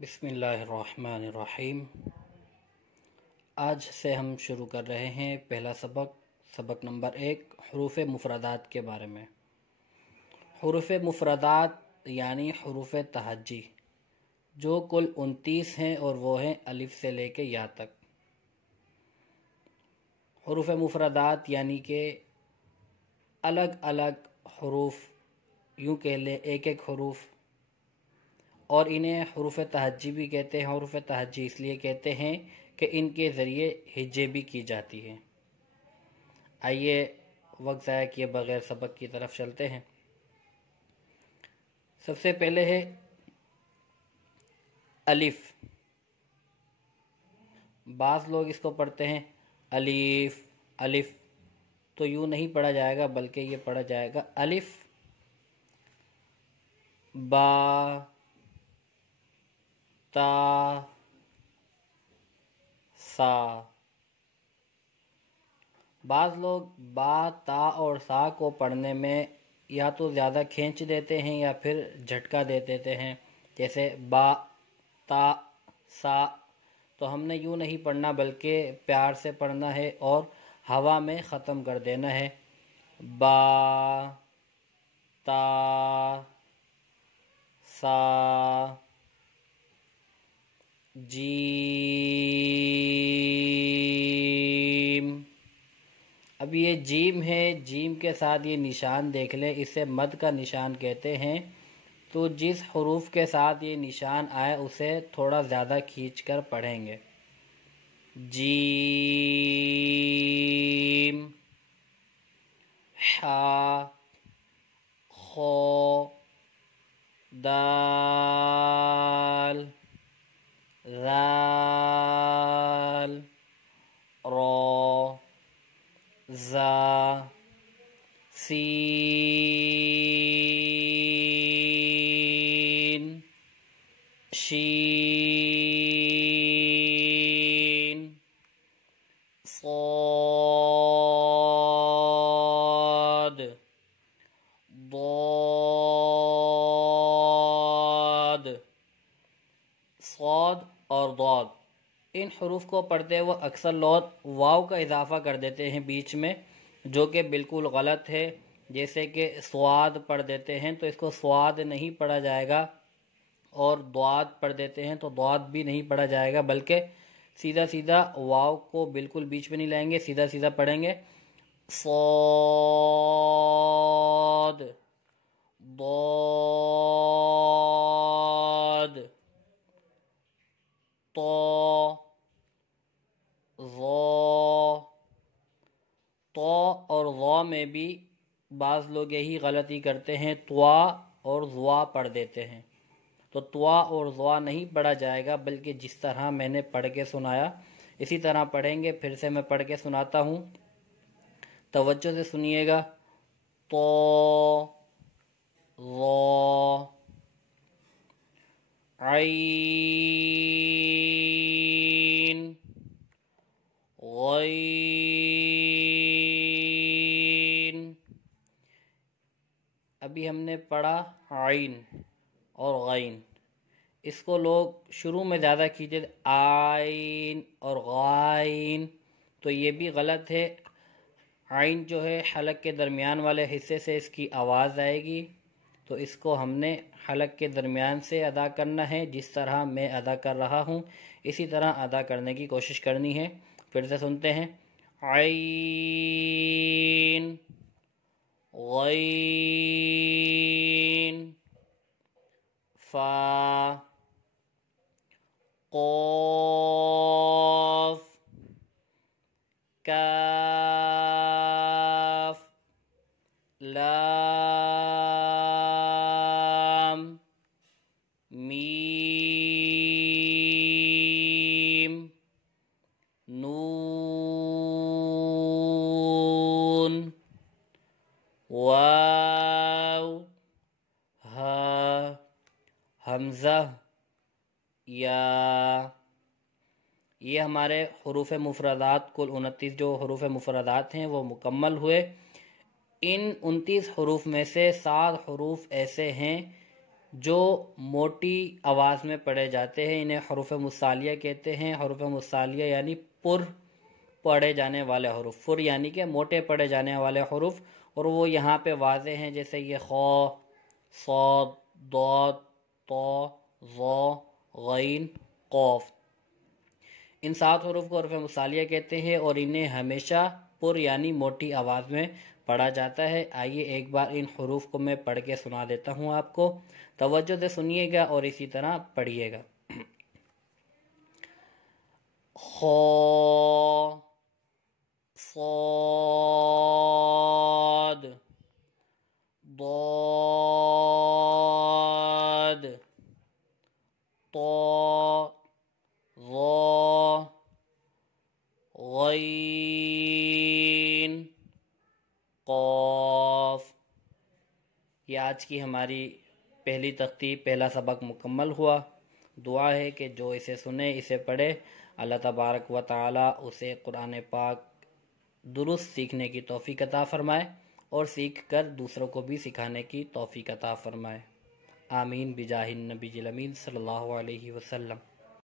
بسم اللہ الرحمن الرحیم۔ آج سے ہم شروع کر رہے ہیں پہلا سبق نمبر 1 حروف مفردات کے بارے میں۔ حروف مفردات یعنی حروف تہجی جو کل 29 ہیں اور وہ ہیں الف سے لے کے یا تک۔ حروف مفردات یعنی کہ الگ الگ حروف، یوں کہہ لیں ایک ایک حروف، اور انہیں حروف تہجی بھی کہتے ہیں۔ حروف تہجی اس لیے کہتے ہیں کہ ان کے ذریعے ہجے بھی کی جاتی ہیں۔ آئیے وقت ضائع کیے بغیر سبق کی طرف چلتے ہیں۔ سب سے پہلے ہے الف۔ بعض لوگ اس کو پڑھتے ہیں الف الف، تو یوں نہیں پڑھا جائے گا بلکہ یہ پڑھا جائے گا الف با تا سا۔ بعض لوگ با تا اور سا کو پڑھنے میں یا تو زیادہ کھینچ دیتے ہیں یا پھر جھٹکا دے دیتے ہیں، جیسے با تا سا۔ تو ہم نے یوں نہیں پڑھنا بلکہ پیار سے پڑھنا ہے اور ہوا میں ختم کر دینا ہے۔ با تا سا جیم۔ اب یہ جیم ہے، جیم کے ساتھ یہ نشان دیکھ لیں، اسے مد کا نشان کہتے ہیں۔ تو جس حروف کے ساتھ یہ نشان آئے اسے تھوڑا زیادہ کھینچ کر پڑھیں گے۔ جیم، حا، خو، دال، ذال، را، زا، سین، شین، صاد، ضاد۔ صاد اور ضاد ان حروف کو پڑھتے ہوئے اکثر لوگ واو کا اضافہ کر دیتے ہیں بیچ میں، جو کہ بالکل غلط ہے۔ جیسے کہ سواد پڑھ دیتے ہیں تو اس کو سواد نہیں پڑھا جائے گا، اور ضاد پڑھ دیتے ہیں تو ضاد بھی نہیں پڑھا جائے گا، بلکہ سیدھا سیدھا واو کو بالکل بیچ میں نہیں لائیں گے، سیدھا سیدھا پڑھیں گے۔ صاد، ضاد، طا، ظا۔ طا اور ظا میں بھی بعض لوگ یہی غلطی کرتے ہیں، طوا اور ظوا پڑھ دیتے ہیں۔ تو طوا اور ظوا نہیں پڑھا جائے گا بلکہ جس طرح میں نے پڑھ کے سنایا اسی طرح پڑھیں گے۔ پھر سے میں پڑھ کے سناتا ہوں، توجہ سے سنیے گا۔ طا، ظا، عین، غین۔ ابھی ہم نے پڑھا عین اور غین، اس کو لوگ شروع میں زیادہ کھینچتے آئین اور غائن، تو یہ بھی غلط ہے۔ عین جو ہے حلق کے درمیان والے حصے سے اس کی آواز آئے گی، تو اس کو ہم نے حلق کے درمیان سے ادا کرنا ہے، جس طرح میں ادا کر رہا ہوں اسی طرح ادا کرنے کی کوشش کرنی ہے۔ پھر سے سنتے ہیں، عین، غین، فا، قاف، کاف، لام، میم، نون، واو، ہا، حمزہ، یا۔ یہ ہمارے حروف مفردات کل 29 جو حروف مفردات ہیں وہ مکمل ہوئے۔ ان 29 حروف میں سے 7 حروف ایسے ہیں جو موٹی آواز میں پڑھے جاتے ہیں انہیں حروف مصالیہ کہتے ہیں۔ حروف مصالیہ یعنی پر پڑھے جانے والے حروف، پر یعنی کہ موٹے پڑھے جانے والے حروف، اور وہ یہاں پہ واضح ہیں، جیسے یہ خا، صاد، ضاد، طا، ظا، غین، قاف۔ ان 7 حروف کو حروف مصالیہ کہتے ہیں اور انہیں ہمیشہ پر یعنی موٹی آواز میں پڑھا جاتا ہے۔ آئیے ایک بار ان حروف کو میں پڑھ کے سنا دیتا ہوں آپ کو، توجہ سے سنیے گا اور اسی طرح پڑھیے گا۔ خا، صاد، ضاد، طا، ظا، غین، قاف۔ یہ آج کی ہماری پہلی ترتیب، پہلا سبق مکمل ہوا۔ دعا ہے کہ جو اسے سنے، اسے پڑھے، اللہ تبارک و تعالی اسے قرآن پاک درست سیکھنے کی توفیق عطا فرمائے اور سیکھ کر دوسروں کو بھی سکھانے کی توفیق عطا فرمائے۔ آمین بجاہ النبی الامین صلی اللہ علیہ وسلم۔